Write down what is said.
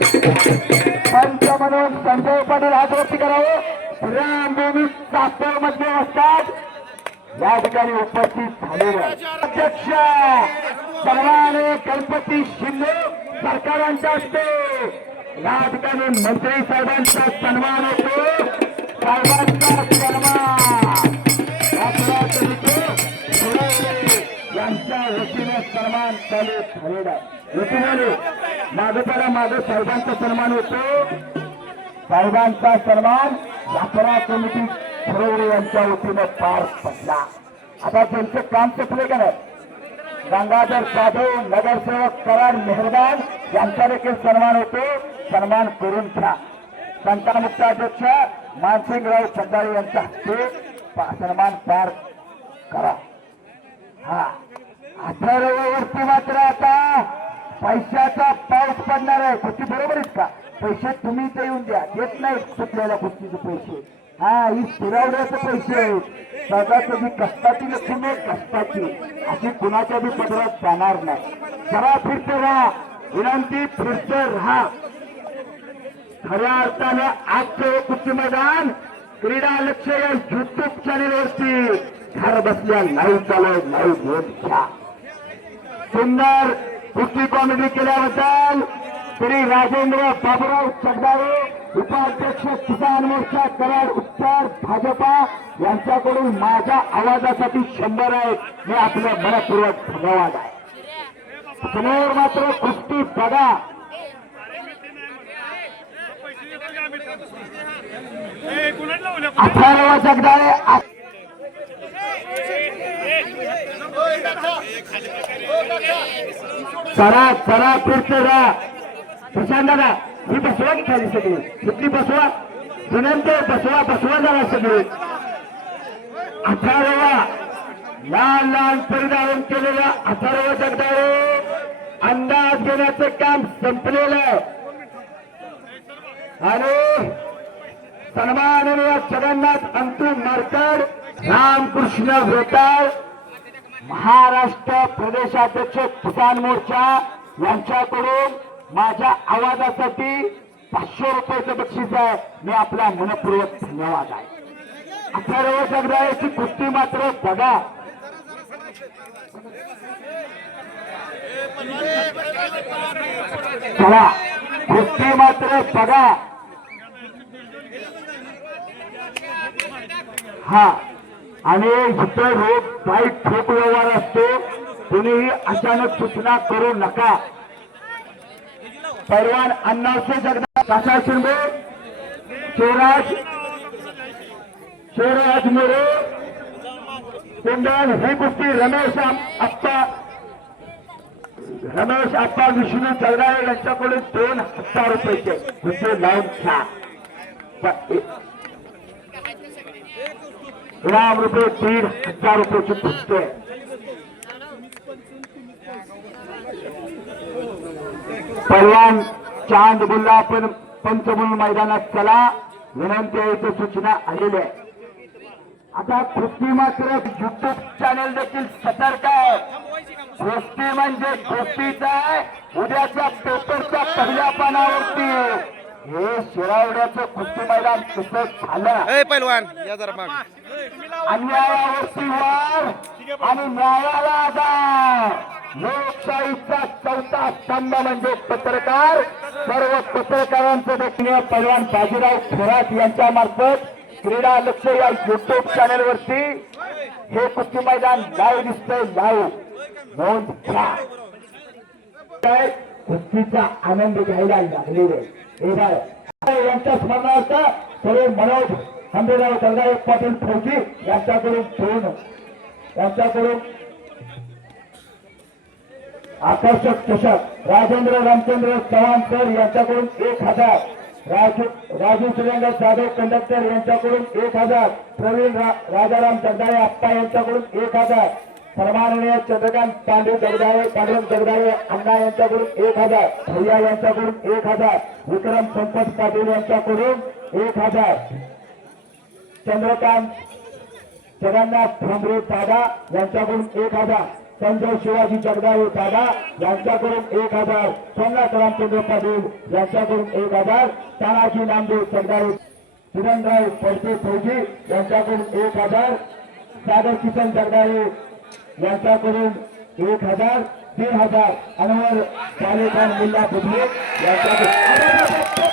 पंच म्हणून संजय पाटील हात वरती करावे रामभूमी सासर मध्ये असतात या ठिकाणी उपस्थित झालेले अध्यक्ष सन्मान गणपती शिंदे सरकारांच्या हस्ते या ठिकाणी मंत्री साहेबांचा सन्मान होतो साहेबांचा सन्मान यांच्या वतीने सन्मान चालू झालेला वतीने मागोपाडा मागे साहेबांचा सन्मान होतो साहेबांचा सन्मान यात्रा कमिटी ठरवणे यांच्या वतीने पार पडला आता त्यांचं काम संपले का नाही गंगाधर जाधव नगरसेवक कराड मेहरबान यांचा देखील सन्मान होतो सन्मान करून घ्या संतामुक्त अध्यक्ष मानसिंगराव चंदाळे यांच्या हस्ते सन्मान पार करा हा 18 वर्षी मात्र आता पैशाचा पाऊस पडणार आहे कुस्ती बरोबर आहेत का पैसे तुम्ही ते येऊन द्या देत नाही कुठल्याला कुस्तीचे पैसे हा ही फिरवण्याचे पैसे आहेत सगळ्यात कष्टाची लक्ष्मी आहे कष्टाची अशी कुणाच्या बी पदरात जाणार नाही जरा फिरते राहा विनंती फिरते राहा खऱ्या अर्थाने आजचे कुस्ती मैदान क्रीडा लक्ष या युट्यूब चॅनेलवरती घर बसल्या लाईव्ह चालू लाईव्ह घेऊन घ्या सुंदर कुस्ती कॉमेडी केल्याबद्दल श्री राजेंद्र बाबुराव चगदाळे उपाध्यक्ष किसान मोर्चा कराड उत्तर भाजपा यांच्याकडून माझ्या आवाजासाठी 100 आहेत मी आपल्या मनपूर्वक धन्यवाद आहे समोर मात्र कुस्ती बघा अथर्व जगदाळे चला चला फिरते राहा प्रशांत दादा ही बसवा की खाली सगळी कुठली बसवा विनंती बसवा बसवा जरा सगळी 18वा लाल लाल परिधान केलेल्या अथर्व जगदाळे अंदाज घेण्याचं काम संपलेलं आणि सन्माननीय जगन्नाथ अंतू मार्कड रामकृष्ण वेताळ महाराष्ट्र प्रदेशाध्यक्ष किसान मोर्चा यांच्याकडून माझ्या आवाजासाठी 500 रुपयाचं बक्षीस आहे मी आपला मनपूर्वक धन्यवाद आहे 18 जगदाळेची कुस्ती मात्र बघा चला कुस्ती मात्र बघा हा आणि इतर रोग काही ठोक व्यवहार असतो कुणीही अचानक सूचना करू नका पैलवान अण्णासाहेब जगदाळे कासा शिंदे शिवराज मोरे कुंडल ही कुस्ती रमेश आप्पा विष्णू जगदाळे यांच्याकडून 2000 रुपयाचे कुस्ती लावून घ्या ₹1,000 1,500 रुपयाची कुस्ती पैलवान चांद बुल्ला आपण पंचमूल मैदानात चला विनंती आहे सूचना आलेली आहे आता कुस्ती मात्र युट्यूब चॅनेल देखील सतर्क आहे कुस्ती म्हणजे कुस्तीच आहे उद्याच्या पेपरच्या पहिल्या पानावरती हे शिरावड्याचं कुस्ती मैदान कसं झालं पैलवान या जरा माग अन्यायावरती वार आणि न्यायाला आधार लोकशाहीचा चौथा स्तंभ म्हणजे पत्रकार सर्व पत्रकारांचं देखील पैलवान बाजीराव थोरात यांच्या मार्फत क्रीडा लक्ष या युट्यूब चॅनेल वरती हे कुस्ती मैदान लाईव्ह दिसतंय लाईव्ह नोंद घ्या काय कुस्तीचा आनंद घ्यायला लागलेले यांच्या स्मरणार्थ सर्व मनोज हंबेराव जगदाळे पाटील फौजी यांच्याकडून आकर्षक चषक राजेंद्र रामचंद्र चव्हाण सर यांच्याकडून 1000 राजू सुरेंद्र जाधव कंडक्टर यांच्याकडून 1000 प्रवीण राजाराम जगदाळे आप्पा यांच्याकडून 1000 सन्माननीय चंद्रकांत पांडुरंग जगदाळे अण्णा यांच्याकडून 1000 भैया यांच्याकडून 1000 विक्रम संपत पाटील यांच्याकडून 1000 चंद्रकांत जगन्नाथ ठोंबरे दादा यांच्याकडून 1000 संजय शिवाजी जगदाळे दादा यांच्याकडून 1000, सोमनाथ रामचंद्र पाटील यांच्याकडून 1000, तानाजी नामदेव जगदाळे, किरणराव पडते फौजी यांच्याकडून 1000, सागर किसन जगदाळे यांच्याकडून 1000, 3000, अनवर खान मुल्ला बुधले यांच्याकडून